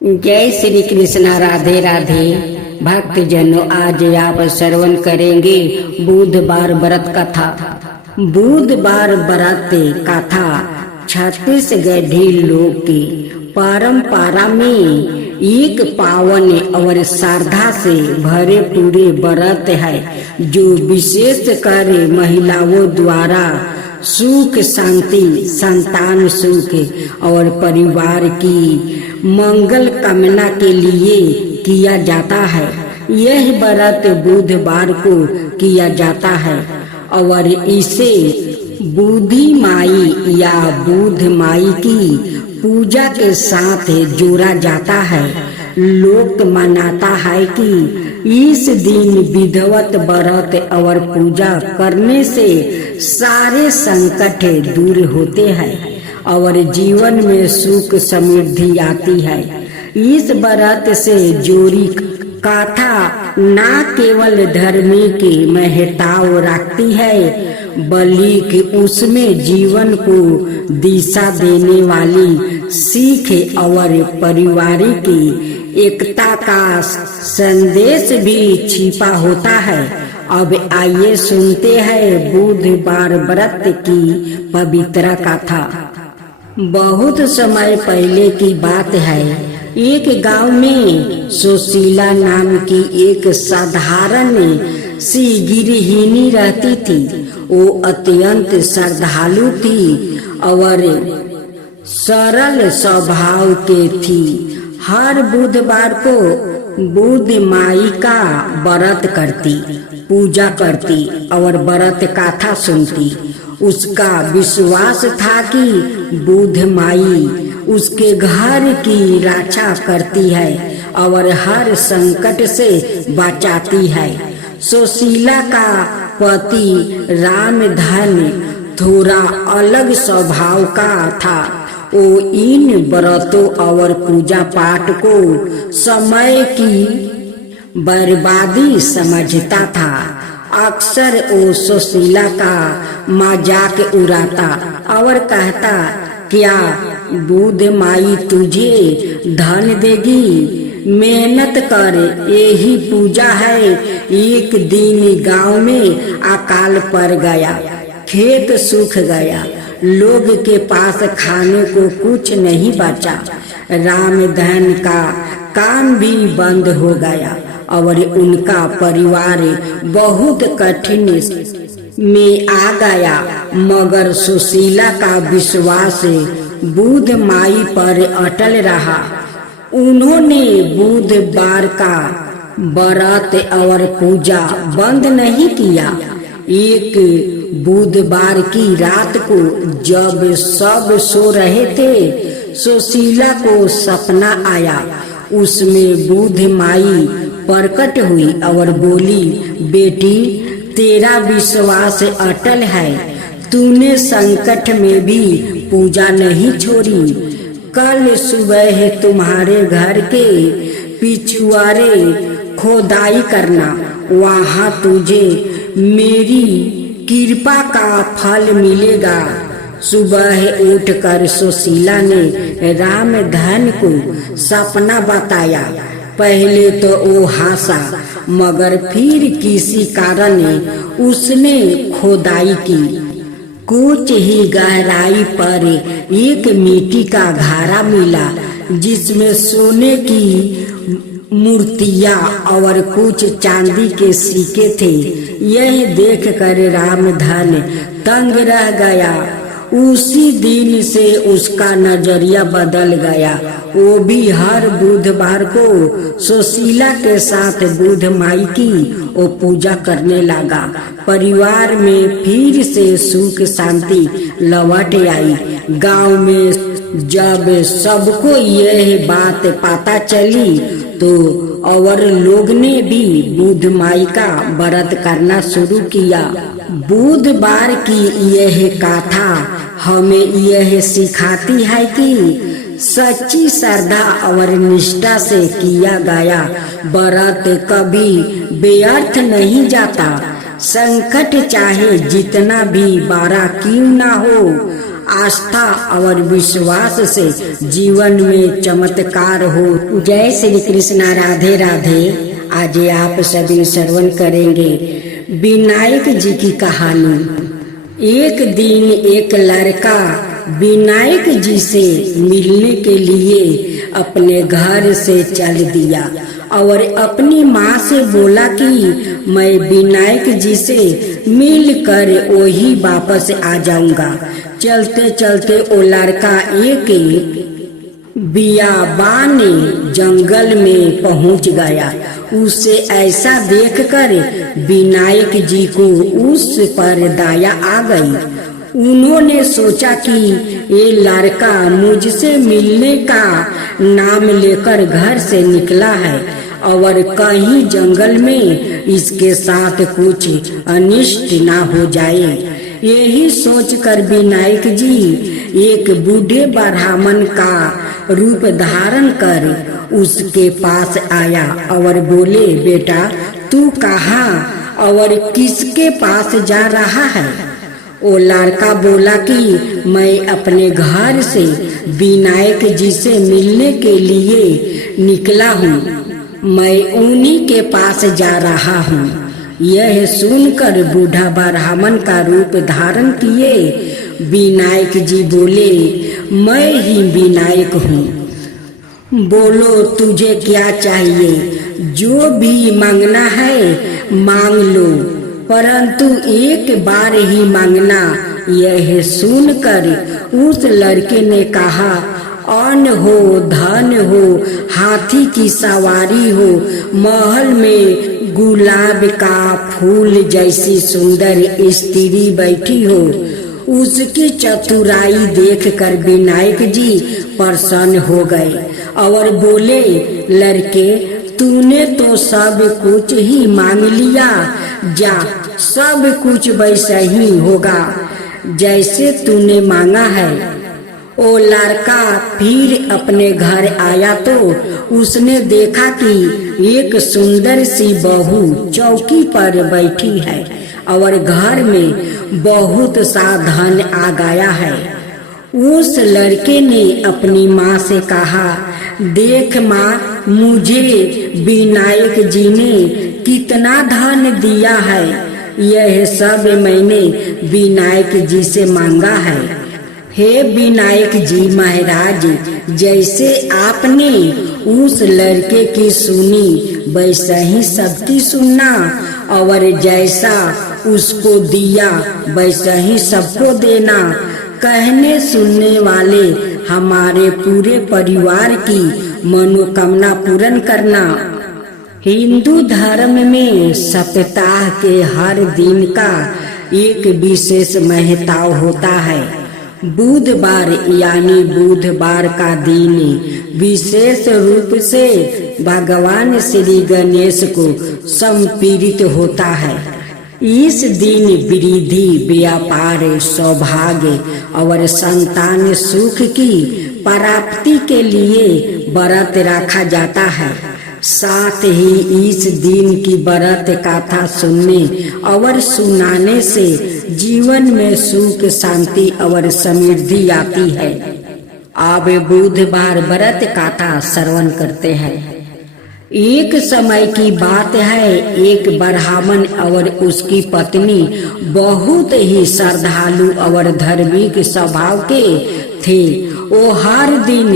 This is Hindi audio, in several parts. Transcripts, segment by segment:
जय श्री कृष्णा। राधे राधे। भक्त जनों, आज आप श्रवण करेंगे बुधवार व्रत कथा। बुधवार व्रत कथा छत्तीसगढ़ी लोक की परंपरा में एक पावन और श्रद्धा से भरे पूरे व्रत है, जो विशेष कर महिलाओं द्वारा सुख शांति, संतान सुख और परिवार की मंगल कामना के लिए किया जाता है। यह व्रत बुधवार को किया जाता है और इसे बुद्धि माई या बुध माई की पूजा के साथ जोड़ा जाता है। लोग मानता है कि इस दिन विधिवत व्रत और पूजा करने से सारे संकट दूर होते हैं और जीवन में सुख समृद्धि आती है। इस व्रत से जोड़ी कथा न केवल धर्म की महत्ता रखती है, बल्कि उसमें जीवन को दिशा देने वाली सीख और परिवार की एकता का संदेश भी छिपा होता है। अब आइए सुनते हैं बुधवार व्रत की पवित्र कथा। बहुत समय पहले की बात है। एक गांव में सुशीला नाम की एक साधारण सी गृहिणी रहती थी। वो अत्यंत श्रद्धालु थी और सरल स्वभाव के थी। हर बुधवार को बुध माई का व्रत करती, पूजा करती और व्रत कथा सुनती। उसका विश्वास था कि बुध माई उसके घर की रक्षा करती है और हर संकट से बचाती है। सुशीला का पति रामधन थोड़ा अलग स्वभाव का था। वो इन व्रतों और पूजा पाठ को समय की बर्बादी समझता था। अक्सर वो सुशीला का मजाक उड़ाता और कहता, क्या बुध माई तुझे धन देगी? मेहनत कर, यही पूजा है। एक दिन गांव में अकाल पड़ गया, खेत सूख गया, लोग के पास खाने को कुछ नहीं बचा। रामधन का काम भी बंद हो गया और उनका परिवार बहुत कठिन में आ गया। मगर सुशीला का विश्वास बुध माई पर अटल रहा। उन्होंने बुधवार का व्रत और पूजा बंद नहीं किया। एक बुधवार की रात को जब सब सो रहे थे, सुशीला को सपना आया। उसमें बुध माई प्रकट हुई और बोली, बेटी, तेरा विश्वास अटल है। तूने संकट में भी पूजा नहीं छोड़ी। कल सुबह तुम्हारे घर के पिछुआरे खोदाई करना, वहाँ तुझे मेरी कृपा का फल मिलेगा। सुबह उठकर सुशीला ने रामधन को सपना बताया। पहले तो वो हंसा, मगर फिर किसी कारण उसने खोदाई की। कुछ ही गहराई पर एक मिट्टी का घड़ा मिला, जिसमें सोने की मूर्तियां और कुछ चांदी के सिक्के थे। यह देखकर रामधन तंग रह गया। उसी दिन से उसका नजरिया बदल गया। वो भी हर बुधवार को सुशीला के साथ बुध माई की वो पूजा करने लगा। परिवार में फिर से सुख शांति लौट आई। गांव में जब सबको यह बात पता चली तो और लोग ने भी बुध माई का व्रत करना शुरू किया। बुधवार की यह कथा हमें यह सिखाती है कि सच्ची श्रद्धा और निष्ठा से किया गया व्रत कभी व्यर्थ नहीं जाता। संकट चाहे जितना भी बड़ा क्यों ना हो, आस्था और विश्वास से जीवन में चमत्कार हो। जय श्री कृष्णा। राधे राधे। आज आप सभी श्रवण करेंगे विनायक जी की कहानी। एक दिन एक लड़का विनायक जी से मिलने के लिए अपने घर से चल दिया और अपनी माँ से बोला कि मैं विनायक जी से मिलकर वही वापस आ जाऊंगा। चलते चलते वो लड़का एक बियाबान जंगल में पहुंच गया। उसे ऐसा देखकर विनायक जी को उस पर दया आ गई। उन्होंने सोचा कि ये लड़का मुझसे मिलने का नाम लेकर घर से निकला है और कहीं जंगल में इसके साथ कुछ अनिष्ट ना हो जाए। यही सोचकर विनायक जी एक बूढ़े ब्राह्मण का रूप धारण कर उसके पास आया और बोले, बेटा तू कहाँ और किसके पास जा रहा है? वो लड़का बोला कि मैं अपने घर से विनायक जी से मिलने के लिए निकला हूँ, मैं उन्हीं के पास जा रहा हूँ। यह सुनकर बूढ़ा ब्राह्मण का रूप धारण किए विनायक जी बोले, मैं ही विनायक हूँ, बोलो तुझे क्या चाहिए? जो भी मांगना है मांग लो, परंतु एक बार ही मांगना। यह सुनकर उस लड़के ने कहा, अन्न हो, धन हो, हाथी की सवारी हो, महल में गुलाब का फूल जैसी सुंदर स्त्री बैठी हो। उसकी चतुराई देखकर विनायक जी प्रसन्न हो गए और बोले, लड़के तूने तो सब कुछ ही मांग लिया, जा सब कुछ वैसा ही होगा जैसे तूने मांगा है। वो लड़का फिर अपने घर आया तो उसने देखा कि एक सुंदर सी बहू चौकी पर बैठी है और घर में बहुत सा धन आ गया है। उस लड़के ने अपनी माँ से कहा, देख माँ, मुझे विनायक जी ने कितना धन दिया है, यह सब मैंने विनायक जी से मांगा है। हे विनायक जी महाराज, जैसे आपने उस लड़के की सुनी वैसा ही सबकी सुनना और जैसा उसको दिया वैसा ही सबको देना। कहने सुनने वाले हमारे पूरे परिवार की मनोकामना पूर्ण करना। हिंदू धर्म में सप्ताह के हर दिन का एक विशेष महत्व होता है। बुधवार यानी बुधवार का दिन विशेष रूप से भगवान श्री गणेश को समर्पित होता है। इस दिन वृद्धि, व्यापार, सौभाग्य और संतान सुख की प्राप्ति के लिए व्रत रखा जाता है। साथ ही इस दिन की व्रत कथा सुनने और सुनाने से जीवन में सुख, शांति और समृद्धि आती है। अब बुधवार व्रत कथा श्रवण करते हैं। एक समय की बात है, एक ब्राह्मण और उसकी पत्नी बहुत ही श्रद्धालु और धार्मिक स्वभाव के थे। वो हर दिन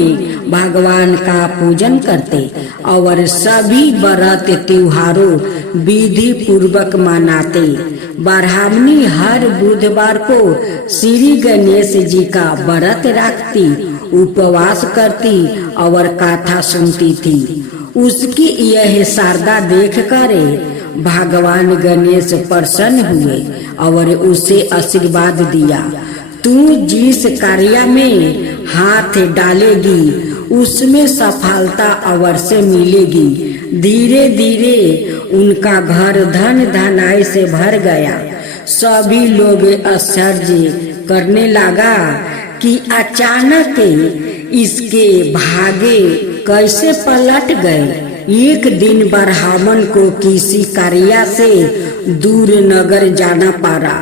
भगवान का पूजन करते और सभी व्रत त्योहारों विधि पूर्वक मनाते। ब्राह्मणी हर बुधवार को श्री गणेश जी का व्रत रखती, उपवास करती और कथा सुनती थी। उसकी यह श्रद्धा देखकर भगवान गणेश प्रसन्न हुए और उसे आशीर्वाद दिया, तू जिस कार्य में हाथ डालेगी उसमें सफलता अवश्य मिलेगी। धीरे धीरे उनका घर धन धनाई से भर गया। सभी लोग आश्चर्य करने लगा कि अचानक इसके भागे कैसे पलट गए। एक दिन ब्राह्मण को किसी कार्य से दूर नगर जाना पड़ा।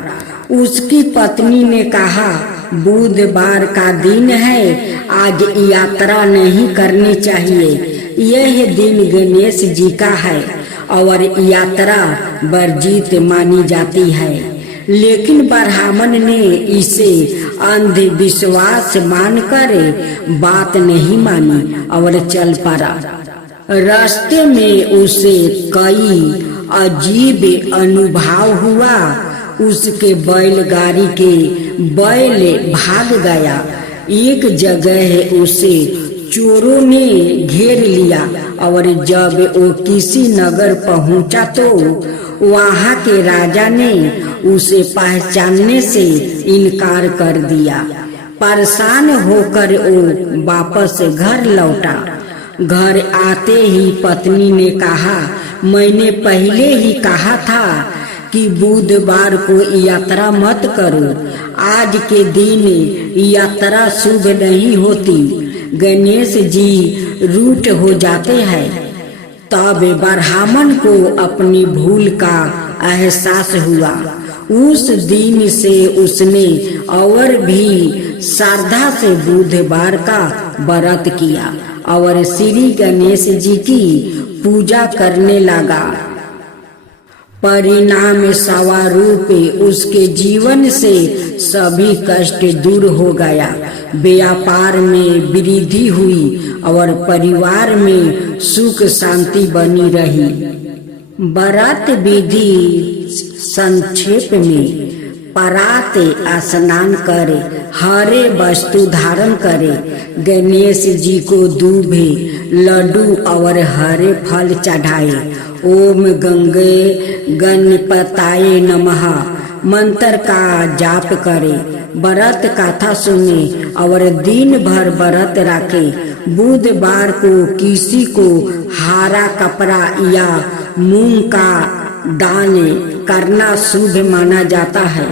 उसकी पत्नी ने कहा, बुधवार का दिन है, आज यात्रा नहीं करनी चाहिए। यह दिन गणेश जी का है और यात्रा वर्जित मानी जाती है। लेकिन ब्राह्मण ने इसे अंधविश्वास मानकर बात नहीं मानी और चल पड़ा। रास्ते में उसे कई अजीब अनुभव हुआ। उसके बैलगाड़ी के बैल भाग गया। एक जगह उसे चोरों ने घेर लिया और जब वो किसी नगर पहुंचा तो वहां के राजा ने उसे पहचानने से इनकार कर दिया। परेशान होकर वो वापस घर लौटा। घर आते ही पत्नी ने कहा, मैंने पहले ही कहा था कि बुधवार को यात्रा मत करो। आज के दिन यात्रा शुभ नहीं होती। गणेश जी रूठ हो जाते हैं। तब ब्राह्मण को अपनी भूल का एहसास हुआ। उस दिन से उसने और भी श्रद्धा से बुधवार का व्रत किया और श्री गणेश जी की पूजा करने लगा। परिणाम स्वरूप उसके जीवन से सभी कष्ट दूर हो गया। व्यापार में वृद्धि हुई और परिवार में सुख शांति बनी रही। व्रत विधि संक्षेप में, परात स्नान करे, हरे वस्तु धारण करे, गणेश जी को दूध, लड्डू और हरे फल चढ़ाए। ओम गंगे गणपताय नमः मंत्र का जाप करे, व्रत कथा सुने और दिन भर व्रत रखे। बुधवार को किसी को हरा कपड़ा या मूंग का दान करना शुभ माना जाता है।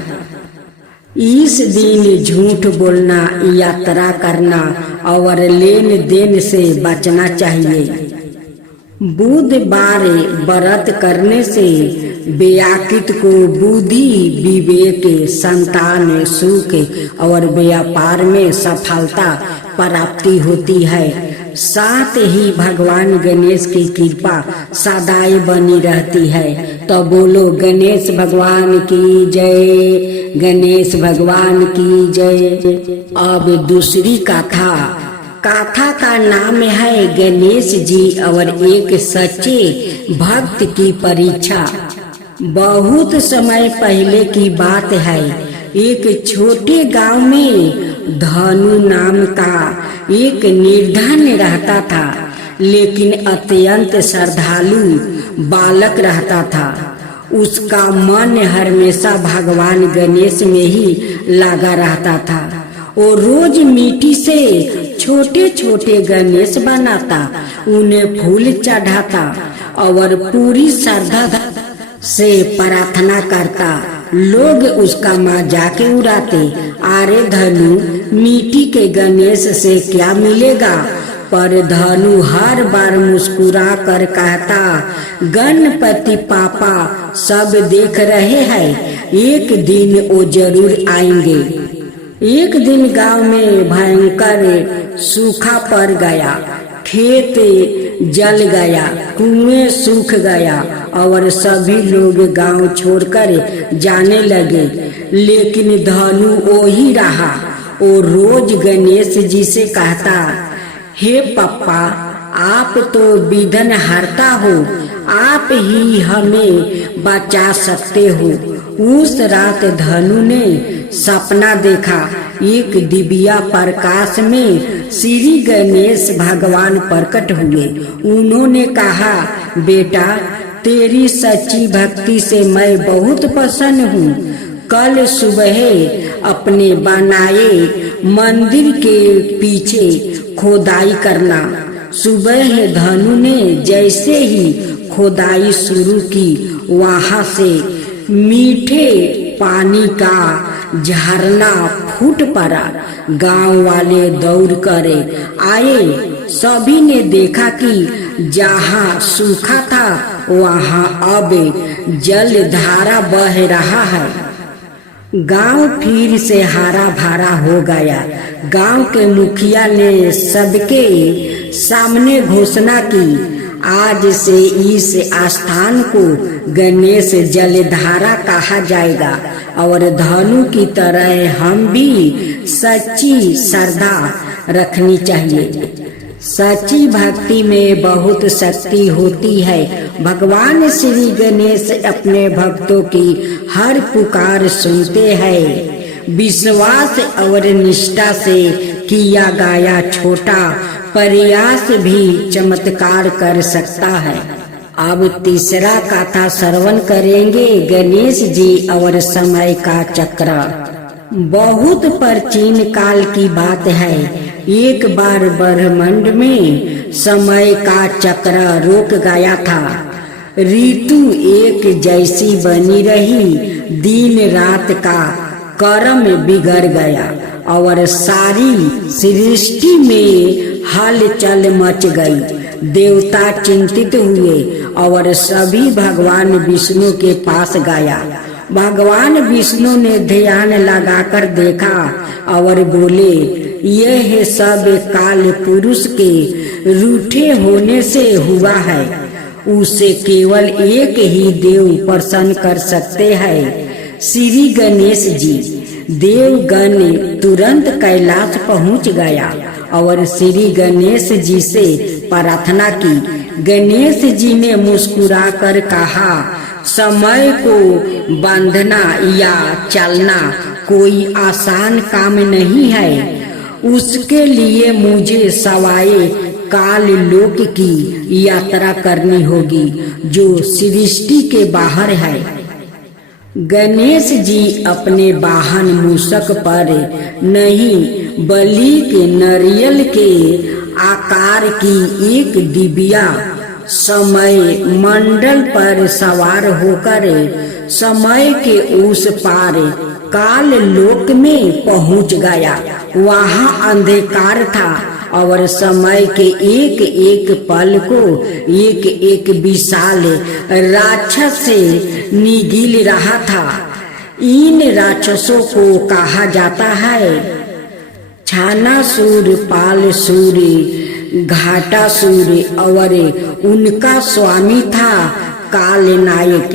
इस दिन झूठ बोलना, यात्रा करना और लेन देन से बचना चाहिए। बुधवार व्रत करने से व्याकृत को बुद्धि, विवेक, संतान, सुख और व्यापार में सफलता प्राप्ति होती है। साथ ही भगवान गणेश की कृपा सदाई बनी रहती है। तो बोलो गणेश भगवान की जय, गणेश भगवान की जय। अब दूसरी कथा का नाम है गणेश जी और एक सच्चे भक्त की परीक्षा। बहुत समय पहले की बात है। एक छोटे गांव में धनु नाम का एक निर्धन रहता था, लेकिन अत्यंत श्रद्धालु बालक रहता था। उसका मन हमेशा भगवान गणेश में ही लगा रहता था। वो रोज मिट्टी से छोटे छोटे गणेश बनाता, उन्हें फूल चढ़ाता और पूरी श्रद्धा से प्रार्थना करता। लोग उसका मजाक उड़ाते, अरे धनु, मिट्टी के गणेश से क्या मिलेगा? पर धनु हर बार मुस्कुरा कर कहता, गणपति पापा सब देख रहे हैं, एक दिन वो जरूर आएंगे। एक दिन गांव में भयंकर सूखा पड़ गया। खेत जल गया, कुएं सूख गया और सभी लोग गांव छोड़कर जाने लगे। लेकिन धनु वही रहा। वो रोज गणेश जी से कहता, हे पप्पा, आप तो विघ्न हरता हो, आप ही हमें बचा सकते हो। उस रात धनु ने सपना देखा। एक दिव्या प्रकाश में श्री गणेश भगवान प्रकट हुए। उन्होंने कहा, बेटा, तेरी सच्ची भक्ति से मैं बहुत प्रसन्न हूँ। कल सुबह अपने बनाए मंदिर के पीछे खोदाई करना। सुबह धनु ने जैसे ही खोदाई शुरू की, वहां से मीठे पानी का झरना फूट पड़ा। गांव वाले दौड़ कर आए। सभी ने देखा कि जहां सूखा था वहां अब जल धारा बह रहा है। गांव फिर से हरा भरा हो गया। गांव के मुखिया ने सबके सामने घोषणा की, आज से इस स्थान को गणेश जलधारा कहा जाएगा और धनु की तरह हम भी सच्ची श्रद्धा रखनी चाहिए। सच्ची भक्ति में बहुत शक्ति होती है। भगवान श्री गणेश अपने भक्तों की हर पुकार सुनते हैं। विश्वास और निष्ठा से किया गया छोटा प्रयास भी चमत्कार कर सकता है। अब तीसरा कथा श्रवण करेंगे, गणेश जी और समय का चक्र। बहुत प्राचीन काल की बात है। एक बार ब्रह्मांड में समय का चक्र रुक गया था। ऋतु एक जैसी बनी रही। दिन रात का क्रम बिगड़ गया और सारी सृष्टि में हलचल मच गई। देवता चिंतित हुए और सभी भगवान विष्णु के पास गया। भगवान विष्णु ने ध्यान लगाकर देखा और बोले, यह सब काल पुरुष के रूठे होने से हुआ है। उसे केवल एक ही देव प्रसन्न कर सकते हैं, श्री गणेश जी। देवगण तुरंत कैलाश पहुंच गया और श्री गणेश जी से प्रार्थना की। गणेश जी ने मुस्कुराकर कहा, समय को बांधना या चलना कोई आसान काम नहीं है। उसके लिए मुझे सवाए काल लोक की यात्रा करनी होगी जो सृष्टि के बाहर है। गणेश जी अपने वाहन मूषक पर नहीं बल्कि नारियल के आकार की एक दिव्या समय मंडल पर सवार होकर समय के उस पार काल लोक में पहुंच गया। वहां अंधकार था और समय के एक एक पल को एक एक विशाल राक्षस से निगल रहा था। इन राक्षसों को कहा जाता है छानासुर, पालसुर, घाटासुर और उनका स्वामी था कालनायक।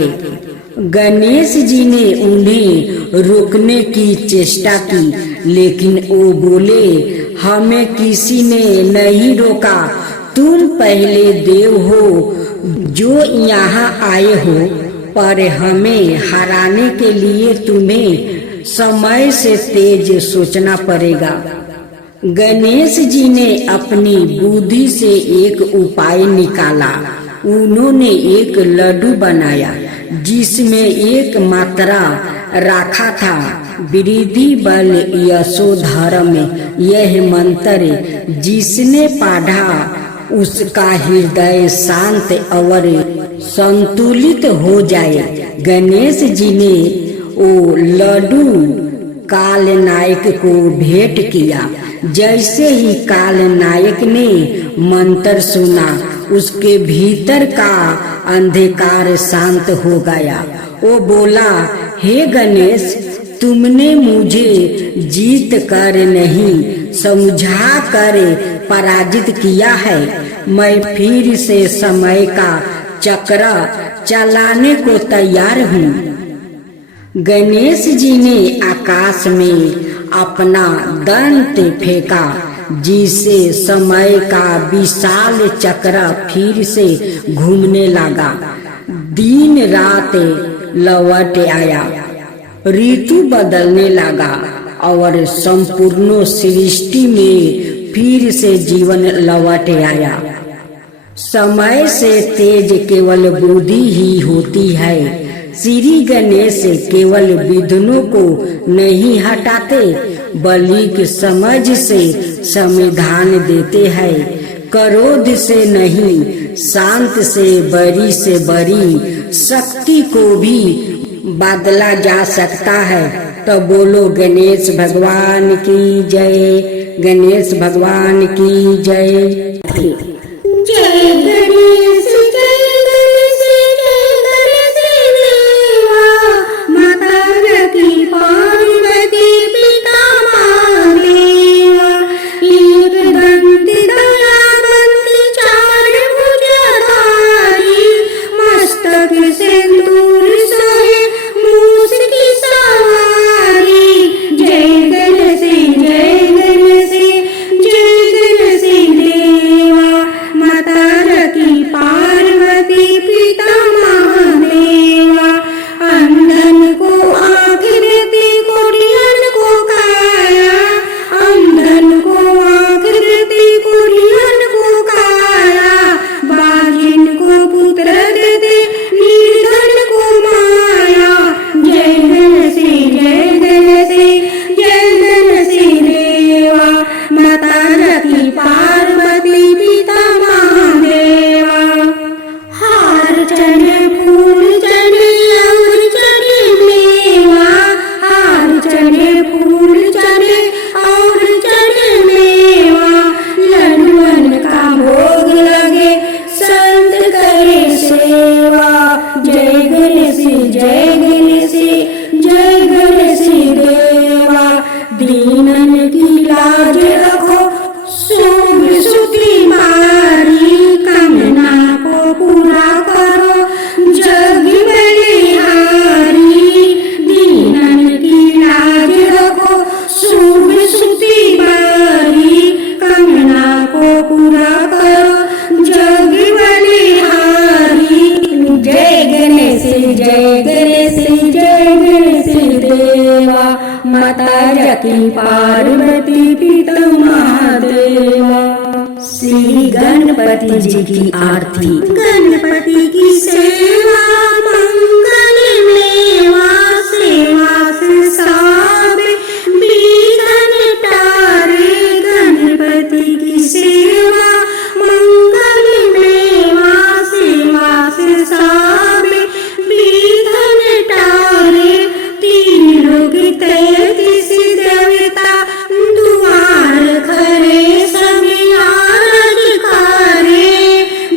गणेश जी ने उन्हें रोकने की चेष्टा की, लेकिन वो बोले, हमें किसी ने नहीं रोका। तुम पहले देव हो जो यहाँ आए हो, पर हमें हराने के लिए तुम्हें समय से तेज सोचना पड़ेगा। गणेश जी ने अपनी बुद्धि से एक उपाय निकाला। उन्होंने एक लड्डू बनाया जिसमें एक मात्रा रखा था, वृद्धि बल यशो धर्म। यह मंत्र जिसने पढ़ा उसका हृदय शांत और संतुलित हो जाए। गणेश जी ने वो लड्डू काल नायक को भेंट किया। जैसे ही काल नायक ने मंत्र सुना, उसके भीतर का अंधकार शांत हो गया। वो बोला, हे गणेश, तुमने मुझे जीत कर नहीं समझा कर पराजित किया है। मैं फिर से समय का चक्र चलाने को तैयार हूँ। गणेश जी ने आकाश में अपना दंत फेंका, जिससे समय का विशाल चक्र फिर से घूमने लगा। दिन रात लौट आया, ऋतु बदलने लगा और संपूर्ण सृष्टि में फिर से जीवन लौट आया। समय से तेज केवल बुद्धि ही होती है। श्री गणेश केवल विघ्नों को नहीं हटाते, बल्कि समझ से समाधान देते हैं। क्रोध से नहीं, शांत से बड़ी शक्ति को भी बदला जा सकता है। तो बोलो गणेश भगवान की जय, गणेश भगवान की जय। जय गणेश देवा, माता की दीनन की लाज रखो शुभ सुती बारी कामना को पूरा करो जग बलिहारी दीनन की लाज रखो शुभ सुती बारी कामना को पूरा करो जग बलिहारी जय गणेश जय गणेश जय गणेश देवा माता जकी पार्वती पिता महादेवा। श्री गणपति जी की आरती। गणपति की सेवा मंगल मेवा सेवा से साबे बीघन टारे गणपति की सेवा मंगल मेवा सेवा से साबे बीघन टारे तीन लोग तैतीस देवता दुआर खरे सभी आरज करे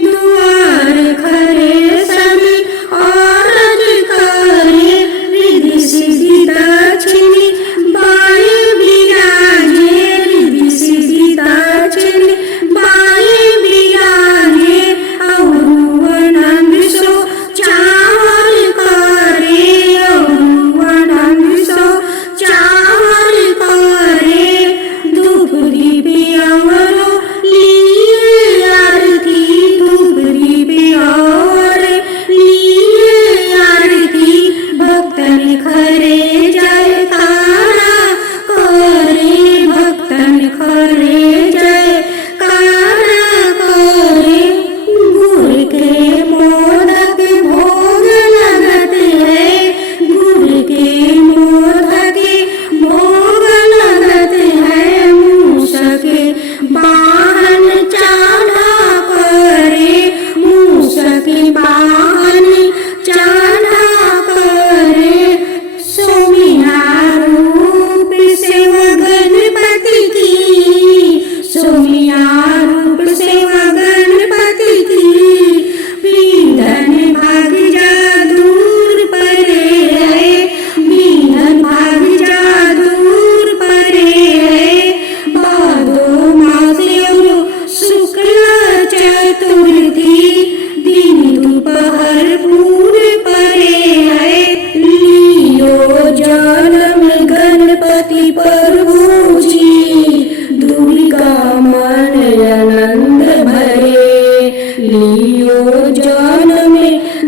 दुआर खरे सभी आरज करे रिद्धि सिद्धि दक्षिणी बाई विराजे रिद्धि सिद्धि दक्षिणी बाई विराजे अवरुवनंद सो चावर करे अवरुवनंद सो चावर करे धूप दीप अवरो लिए आरती धूप दीप और लिए आरती भक्तन खरे जयकारा करे भक्तन खरे जयकारा करे गुड़ के मोदक भोग लगते है गुड़ के मोदक भोग लगते है मूषक वाहन चढ़ा करे मूषक वाहन चढ़ा करे सोमिया रूप सेवा गणपति की सोमिया रूप सेवा गणपति की विघ्न भाग जा दूर परे है विघ्न भाग जा दूर परे है भादो मास शुक्ल चतुर्थी दिन दोपहर पूर परे है लियो जन्म गणपति प्रभु जी दुर्गा मन आनंद भरे लियो जन्म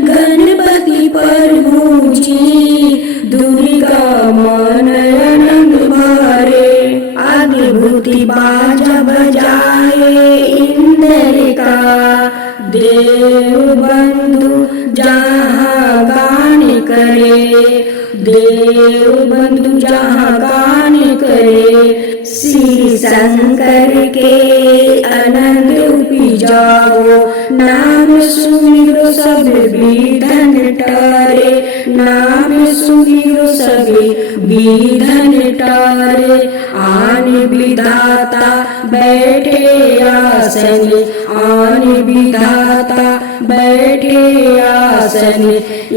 गणपति प्रभु जी दुर्गा मन आनंद भरे आदिभूति बाजा बजाए इंद्र का देव बंधु जहाँ गान करे देव बंधु जहाँ गान करे श्री शंकर के आनंद उपजाओ नाम सुमिरो सब विघ्न टरे नाम सुमिरो सब विघ्न टरे आन विधाता बैठे आसन आन विधाता बैठे आसन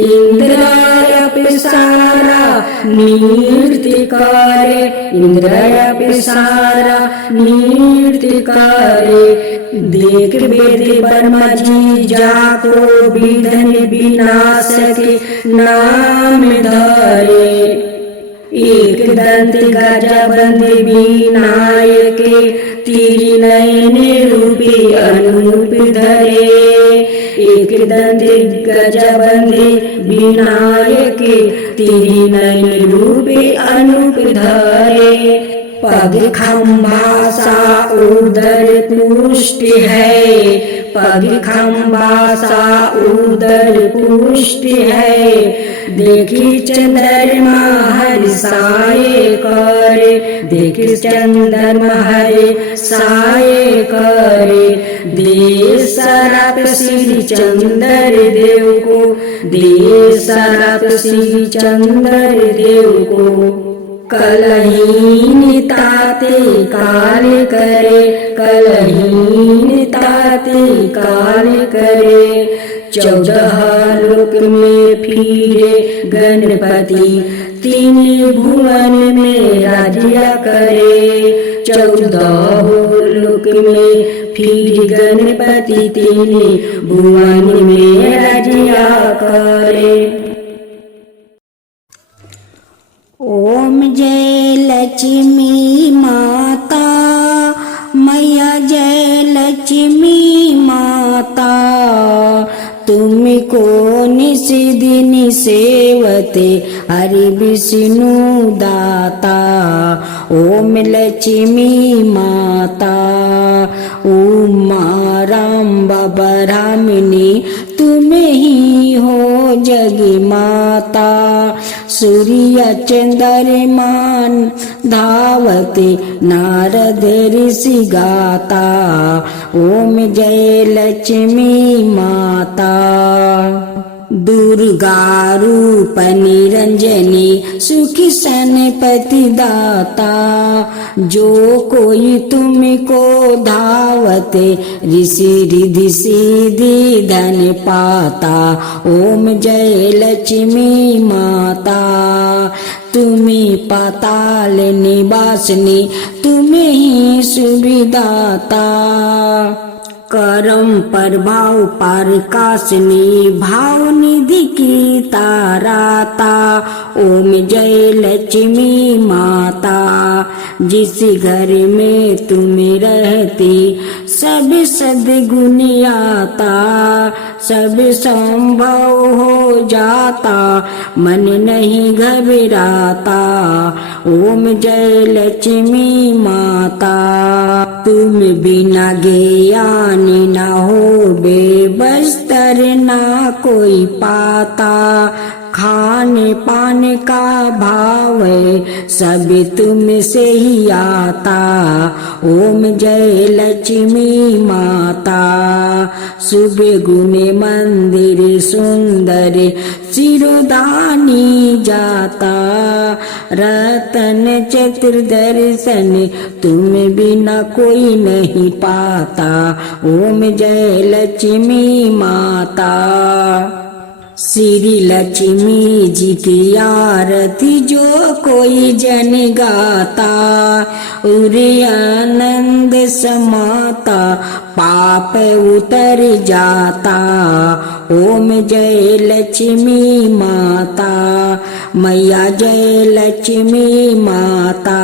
इंद्राय सारा नृत्य करे इंद्राय सारा नृत्य करे देख वेद वर्मा जी जाको विघ्न विनाशक नाम धरे एक दंत गजबंद विनायक तीर नयन रूपी अनूप धरे एक दंत गजबंद विनायक तीर नयन रूपी अनूप धरे पग खम्भा सा उदर पुष्ट है पग खम्भा सा उदर पुष्ट है देखी चंद्रमा हर्षाए करे देखी चंद्रमा हर्षाए करे दे सराप श्री चंद्र देव को दे सराप श्री चंद्र देव को कलहीन ताते काल करे कलहीन ताते काल करे 14 लोक में फिरे गणपति तीन भुवन में राज्य करे, 14 लोक में फिर गणपति तीन भुवन में राज्य करे। ओम जय लक्ष्मी माता, मैया जय लक्ष्मी माता, तुमको निस दिन सेवते हरि विष्णु दाता। ओम लक्ष्मी माता, उमा राम ब्रह्मणी, तुम ही हो जग माता। सूर्य चंद्रमान धावते नारद ऋषि गाता। ओम जय लक्ष्मी माता। दुर्गा रूप निरंजनी, सुखी सनपति दाता। जो कोई तुमको धावते, ऋषि रिधि सिद्धि धन पाता। ओम जय लक्ष्मी माता। तुम्हें पाताल निवासिनी, तुम्हें ही सुविदाता। करम प्रभाव प्रकाशनी, भाव निधि की ताराता। ओम जय लक्ष्मी माता। जिस घर में तुम रहती, सब सद्गुण आता। सब संभव हो जाता, मन नहीं घबराता। ओम जय लक्ष्मी माता। तुम बिना ज्ञान न हो बेबस्तर ना कोई पाता। खाने पाने का भाव सब तुमसे ही आता। ओम जय लक्ष्मी माता। सुबह गुने मंदिर सुंदर, सिरोधानी जाता। रतन चतुर्दर्शन, तुम बिना कोई नहीं पाता। ओम जय लक्ष्मी माता। श्री लक्ष्मी जी की आरती जो कोई जन गाता। उरे आनंद समाता, पाप उतर जाता। ओम जय लक्ष्मी माता। मैया जय लक्ष्मी माता।